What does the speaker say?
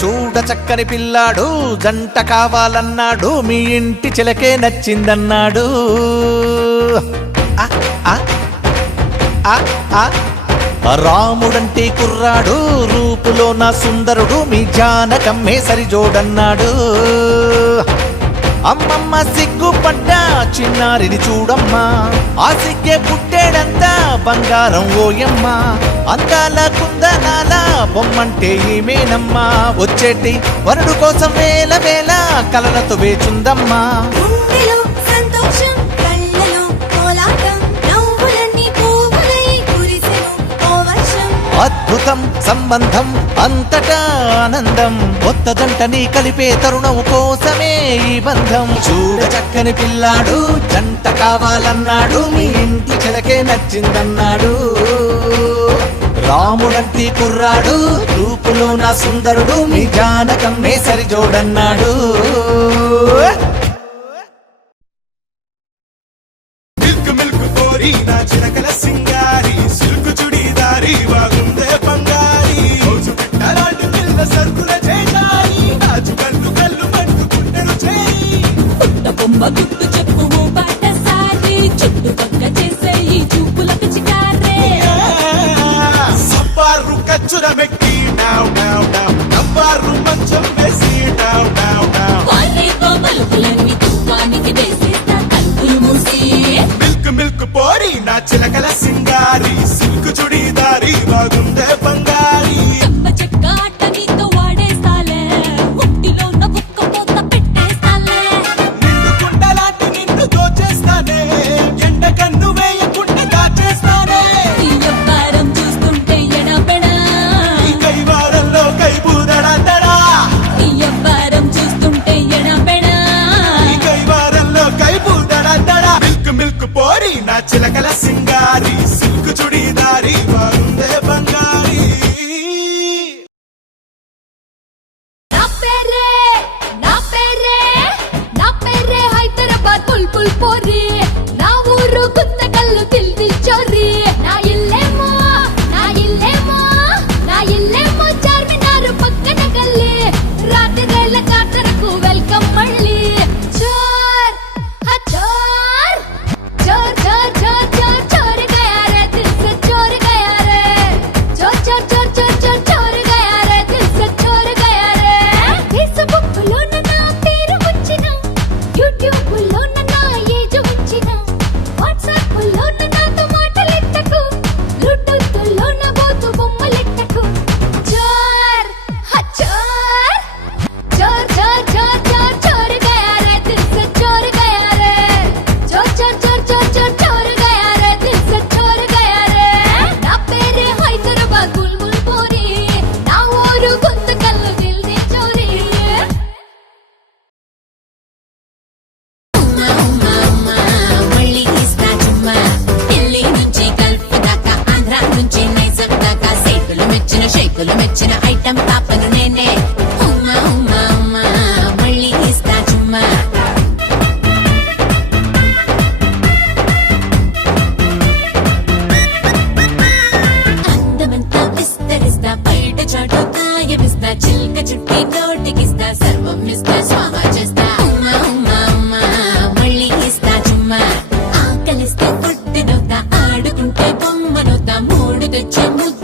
చూడ చక్కని పిల్లాడు జంట కావాలన్నాడు మీ ఇంటి చిలకే నచ్చిందన్నాడు రాముడంటే కుర్రాడు రూపులో నా సుందరుడు మీ జానకమ్మే సరిజోడన్నాడు అమ్మమ్మ సిగ్గుపడ్డా చిన్నారిని చూడమ్మా ఆ సిగ్గే పుట్టేడంతా బంగారం ఓయమ్మ అందాల కుందనాల బొమ్మంటే ఈమెనమ్మా వచ్చేటి వరుడు కోసం వేల వేల కలలతో వేచుందమ్మా అద్భుతం సంబంధం అంతటా ఆనందం కొత్త జంటని కలిపే తరుణం కోసమే ఈ బంధం చూడ చక్కని పిల్లాడు జంట కావాలన్నాడు మీ ఇంటి చిలకే నచ్చిందన్నాడు రాముడంటి కుర్రాడు రూపులో నా సుందరుడు మీ జానకమ్మే సరిజోడన్నాడు మిల్క్ మిల్క్ కోరి నా చిలకల సింగారి సిల్క్ చుడీదారి బాగుందే బంగారి రోజు పెట్టలాంటి పిల్ల సరుకుల చేయాలి రాజు కళ్ళు కళ్ళు పట్టుకుంటడు చేయి పుట్ట బొమ్మ గుట్టు చెప్పు బాట సారి చుట్టుపక్క చేసే ఈ చూపులకు చికారే సబ్బారు కచ్చుర మెక్కి నావ్ నావ్ నావ్ నవ్వారు మంచం వేసి నావ్ నావ్ నావ్ వాళ్ళేతో మలుపులన్నీ తుఫానికి వేసేస్తా కలుపులు మూసి మిల్క్ మిల్క్ పోరి నా చిలకల సింగారి సిల్క్ చుడీదారి బాగుందే బంగారి చెప్ప చెక్క ఆట నీతో వాడేస్తాలే ముట్టిలో ఉన్న బుక్క పోత పెట్టేస్తాలే నిన్ను కుండలాంటి నిన్ను దోచేస్తానే ఎండ కన్ను వేయకుండా దాచేస్తానే ఈ వ్యాపారం చూస్తుంటే ఎడబెడా ఈ కైవారంలో కైబూదడంతడా ఈ వ్యాపారం చూస్తుంటే ఎడబెడా ఈ కైవారంలో కైబూదడంతడా మిల్క్ మిల్క్ పోరి నా చిలకల సింగారి సిల్క్ చుడీదారి బాగుందే బంగారి నా పేరే హైదరాబాద్ బుల్బుల్ పోరి నా ఊరు గుంతకల్లు దిల్ది చోరి నా ఇల్లేమో చార్మినారు పక్కన గల్లి రాత్రివేళ జాతరకు వెల్కమ్ మళ్ళీ చోర్ చోర్ చోర్ చోర్ చోర్ చోర్ చోర్ గయా రే దిల్ సే చోర్ గయా రే చోర్ చోర్ చోర్ చోర్ చోర్ చోర్ గయా రే దిల్ సే చోర్ గయా రే ఫేస్బుక్ లో నా పేరు వచ్చిన యూట్యూబ్ లో నా ఏజ్ వచ్చిన వాట్సాప్ లో నాతో మాటలెట్టకు బ్లూటూత్ లో నా బోతు బొమ్మలెట్టకు చోర్ చోర్ చోర్ చోర్ చోర్ చోర్ చోర్ గయా రే దిల్ సే చోర్ గయా రే చోర్ చోర్ చోర్ చోర్ చోర్ చోర్ గయా రే దిల్ సే చోర్ గయా రే నా పేరే హైదరాబాద్ బుల్బుల్ పోరి నా ఊరు గుంతకల్లు దిల్ది చోరి మళ్ళీ ఇస్తా చుమ్మా ఢిల్లీ నుంచి గల్ఫ్ దాకా ఆంధ్ర నుంచి నైజాం దాకా షేకులు మెచ్చిన ఐటమ్ పాపను నేనే ఉమ్మా ఉమ్మా ఉమ్మా మళ్ళీ ఇస్తా చుమ్మా అందమంతా విస్తరిస్తా బయట చాటు కాయమిస్తా చిల్క చుట్టి నోటికిస్తా సర్వం ఇస్తా స్వాహా చేస్తా ఉమ్మా ఉమ్మా ఉమ్మా మళ్ళీ ఇస్తా చుమ్మా తెచ్చే ముద్దు